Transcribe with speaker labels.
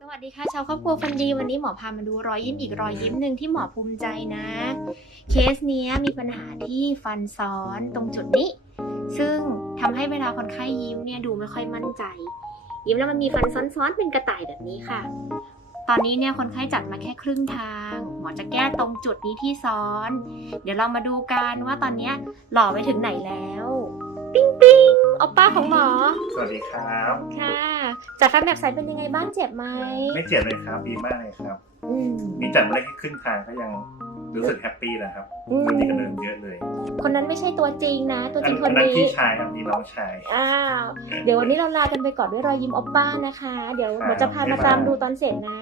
Speaker 1: สวัสดีค่ะชาวครอบครัวฟันดีวันนี้หมอพามาดูรอยยิ้มอีกรอยยิ้มหนึ่งที่หมอภูมิใจนะ เคสเนี้ยมีปัญหาที่ฟันซ้อนตรงจุดนี้ ซึ่งทำให้เวลาคนไข้ยิ้มเนี่ยดูไม่ค่อยมั่นใจ ยิ้มแล้วมันมีฟันซ้อนๆเป็นกระต่ายแบบนี้ค่ะ ตอนนี้เนี่ยคนไข้จัดมาแค่ครึ่งทาง หมอจะแก้ตรงจุดนี้ที่ซ้อน เดี๋ยวเรามาดูกันว่าตอนนี้หล่อไปถึงไหนแล้ว ปิ้งปิ้ง โอป้าของหมอ
Speaker 2: สวัสดีครับ
Speaker 1: ค่ะจัดฟันแบบใสเป็นยังไงบ้างเจ็บไหม
Speaker 2: ไม่เจ็บเลยครับ ดีมากเลยครับ
Speaker 1: อืม
Speaker 2: มีจัดมาได้แค่ครึ่งทางก็ยังรู้สึกแฮปปี้แล้วครับ
Speaker 1: อืม
Speaker 2: วันนี้ก็เดินเยอะเลย
Speaker 1: คนนั้นไม่ใช่ตัวจริงนะ ตัวจริงคน
Speaker 2: นั้น
Speaker 1: นี้
Speaker 2: พี่ชายครับนี่น้องชาย
Speaker 1: อ้าว เดี๋ยววันนี้เราลากันไปก่อนด้วยรอยยิ้มโอปป้านะคะ เดี๋ยว
Speaker 2: ครับ
Speaker 1: หมอจะพามา
Speaker 2: บ๊ายบาย
Speaker 1: ตามดูตอนเสร็จนะ